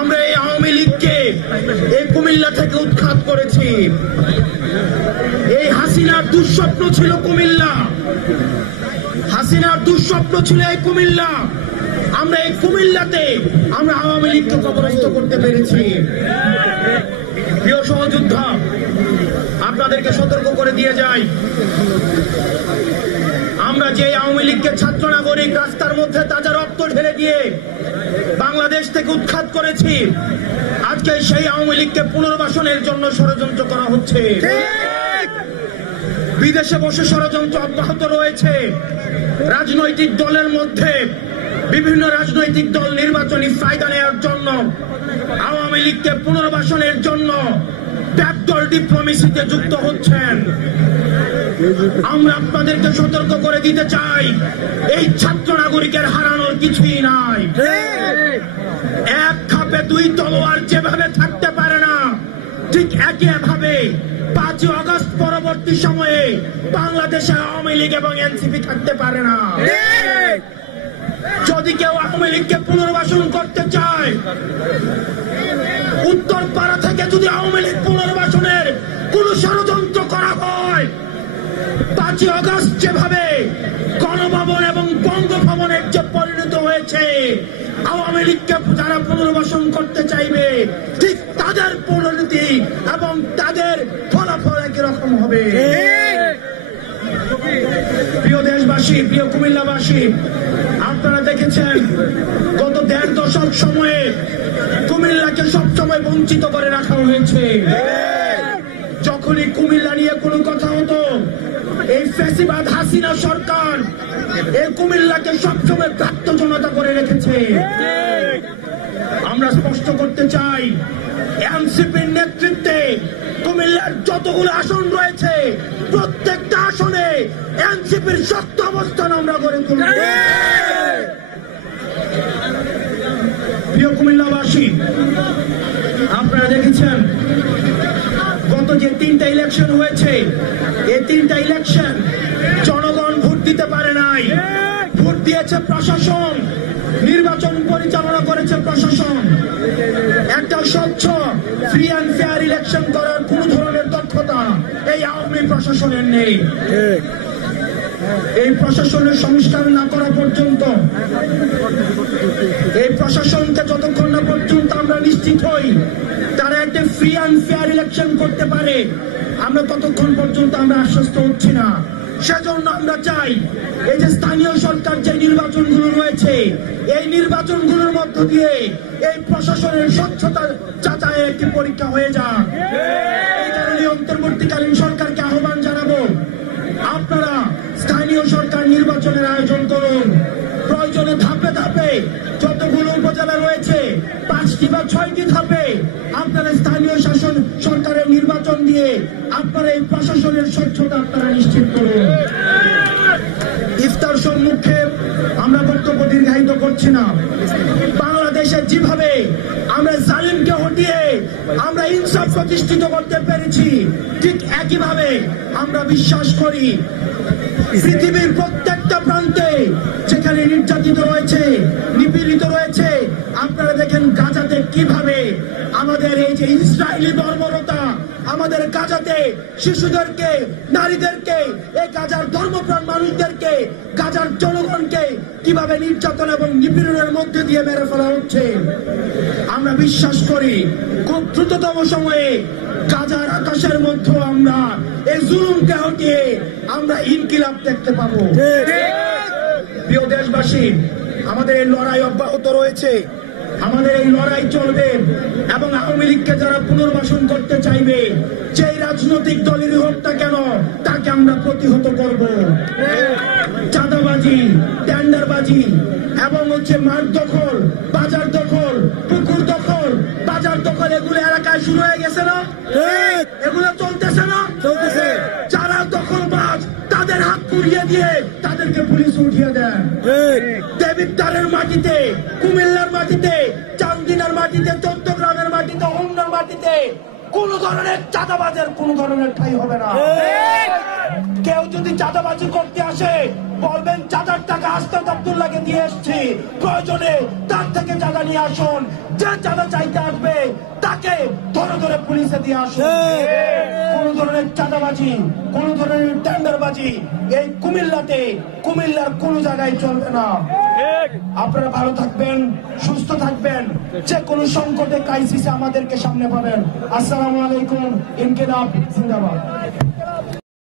আমরা এই আওয়ামী লীগকে এই কুমিল্লা থেকে উৎখাত করেছি। এই হাসিনার দুঃস্বপ্ন ছিল কুমিল্লা, হাসিনার দুঃস্বপ্ন ছিল এই কুমিল্লা। আমরা এই কুমিল্লাতে আমরা আওয়ামী লীগকে কবরস্থ করতে পেরেছি। প্রিয় সহযোদ্ধা, আপনাদেরকে সতর্ক করে দিয়ে যাই, আমরা যে আওয়ামী লীগকে ছাত্র নাগরিক রাস্তার মধ্যে তাজা রক্ত ঢেলে দিয়ে বাংলাদেশ থেকে উৎখাত করেছি, আজকে সেই আওয়ামী লীগকে পুনর্বাসনের জন্য ষড়যন্ত্র করা হচ্ছে। বিদেশে বসে ষড়যন্ত্র অব্যাহত রয়েছে। রাজনৈতিক দলের মধ্যে বিভিন্ন রাজনৈতিক দল নির্বাচনী ফায়দা নেওয়ার জন্য আওয়ামী লীগকে পুনর্বাসনের জন্য ব্যাকডোর ডিপ্লোমেসিতে যুক্ত হচ্ছেন। আমরা আপনাদেরকে সতর্ক করে দিতে চাই, এই ছাত্র নাগরিকের হারানোর কিছুই নাই। এক খাপে দুই তলোয়ার যেভাবে থাকতে পারে না, ঠিক একইভাবে 5 আগস্ট পরবর্তী সময়ে বাংলাদেশে আওয়ামী লীগ এবং এনসিপি থাকতে পারে না। যদি কেউ আওয়ামী লীগকে পুনর্বাসন করতে চায়, উত্তর পাড়া থেকে যদি আওয়ামী লীগ পুনর্বাসনের কোন ষড়যন্ত্র করা হয়, 5 আগস্ট যেভাবে গণভবন এবং বঙ্গভবনের যে পরিণত হয়েছে, আওয়ামী লীগকে যারা পুনর্বাসন করতে চাইবে ঠিক তাদের পরিণতি এবং তাদের ফলাফল একই রকম হবে। প্রিয় দেশবাসী, প্রিয় কুমিল্লাবাসী, আপনারা দেখেছেন গত 1.5 দশক সময়ে কুমিল্লাকে সবসময় বঞ্চিত করে রাখা হয়েছে। যখনই কুমিল্লা নিয়ে কোনো কথা হতো, এই ফ্যাসিবাদ হাসিনা সরকার এই কুমিল্লাকে সবসময় প্রাপ্তজনতা করে রেখেছে। আমরা স্পষ্ট করতে চাই, এনসিপির নেতৃত্বে কুমিল্লার যতগুলো আসন রয়েছে, প্রত্যেকটা আসনে এনসিপির শক্ত অবস্থান আমরা গড়ে তুলব। প্রিয় কুমিল্লাবাসী, আপনারা দেখেছেন গত যে 3টা ইলেকশন হয়েছে, এই 3টা ইলেকশন জনগণ ভোট দিতে পারে নাই। ভোট দিয়েছে প্রশাসন, নির্বাচন পরিচালনা করেছে প্রশাসন। একটা স্বচ্ছ ফ্রি অ্যান্ড ফেয়ার ইলেকশন করার কোন ধরনের দক্ষতা এই আওয়ামী প্রশাসনের নেই। এই প্রশাসনের সংস্কার না করা পর্যন্ত, এই প্রশাসনকে যতক্ষণ না পর্যন্ত আমরা নিশ্চিত হই তারা একটা ফ্রি অ্যান্ড ফেয়ার ইলেকশন করতে পারে, আমরা ততক্ষণ পর্যন্ত আমরা আশ্বস্ত হচ্ছি না। সেজন্য আমরা চাই, এই যে স্থানীয় সরকার যে নির্বাচনগুলো রয়েছে, এই নির্বাচনগুলোর মধ্য দিয়ে এই প্রশাসনের স্বচ্ছতা যাচাইয়ের একটি পরীক্ষা হয়ে যাক। এই কারণে অন্তর্বর্তীকালীন সরকারকে আহ্বান জানাবো, আপনারা স্থানীয় সরকার নির্বাচনের আয়োজন করুন। প্রয়োজনে ধাপে ধাপে যতগুলো উপজেলা রয়েছে, 5টি বা 6টি ধাপে আপনারা স্থানীয় শাসন সরকারের নির্বাচন দিয়ে আপনারা এই প্রশাসনের স্বচ্ছতা আপনারা নিশ্চিত করুন। ইফতার সম্মুখে আমরা বক্তব্য দীর্ঘায়িত করছি না। বাংলাদেশে যেভাবে আমরা জালিমকে হটিয়ে আমরা ইনসাফ প্রতিষ্ঠিত করতে পেরেছি, ঠিক একইভাবে আমরা বিশ্বাস করি পৃথিবীর প্রত্যেকটা প্রান্তে যেখানে নির্যাতিত রয়েছে, নিপীড়িত রয়েছে, আপনারা দেখেন গাজাতে কিভাবে আমাদের এই যে ইসরায়েলি বর্বরতা, আমাদের গাজাতে শিশুদেরকে, নারীদেরকে, এই গাজার ধর্মপ্রাণ মানুষদেরকে, গাজার জনগণকে কিভাবে নির্যাতন এবং নিপীড়নের মধ্যে দিয়ে মেরে ফেলা হচ্ছে। আমরা বিশ্বাস করি খুব দ্রুততম সময়ে গাজার আকাশের মধ্যে আমরা এই জুলুমকে হটিয়ে আমরা ইনকিলাব দেখতে পাবো। প্রিয় দেশবাসী, আমাদের এই লড়াই অব্যাহত রয়েছে, আমাদের এই লড়াই চলবে এবং আওয়ামী লীগকে যারা পুনর্বাসন করতে চাইবে, যেই রাজনৈতিক দলেরই হোক না কেন, তাকে আমরা প্রতিহত করব। চাঁদাবাজি, টেন্ডারবাজি এবং মাঠ দখল, বাজার দখল, পুকুর দখল, বাজার দখল, এগুলো এলাকায় শুরু হয়ে গেছে না? এগুলো চলতেছে না? চলতেছে। যারা দখলবাজ তাদের হাত পুড়িয়ে দিয়ে তাদেরকে পুলিশ উঠিয়ে দেন। দেবিদ্বারের মাটিতে, কুমিল্লার মাটিতে, চান্দিনার মাটিতে, চট্টগ্রামের মাটিতে, হোমনার মাটিতে কোন ধরনের চাঁদাবাজের কোন ধরনের ঠাঁই হবে না। কেউ যদি চাঁদাবাজি করতে আসে বলবেন চাঁদার টাকা আস্তাদ আব্দুল্লাহকে দিয়ে এসছি, প্রয়োজনে তার থেকে চাঁদা নিয়ে আসুন। যে চাঁদা চাইতে আসবে তাকে ধরে ধরে পুলিশে দিয়ে আসুন। কোন ধরনের চাঁদাবাজি, কোন ধরনের টেন্ডারবাজি এই কুমিল্লার কোন জায়গায় চলবে না। আপনারা ভালো থাকবেন, সুস্থ থাকবেন, যে কোনো সংকটে ক্রাইসিসে আমাদেরকে সামনে পাবেন। আসসালামু আলাইকুম। ইনকিলাব জিন্দাবাদ।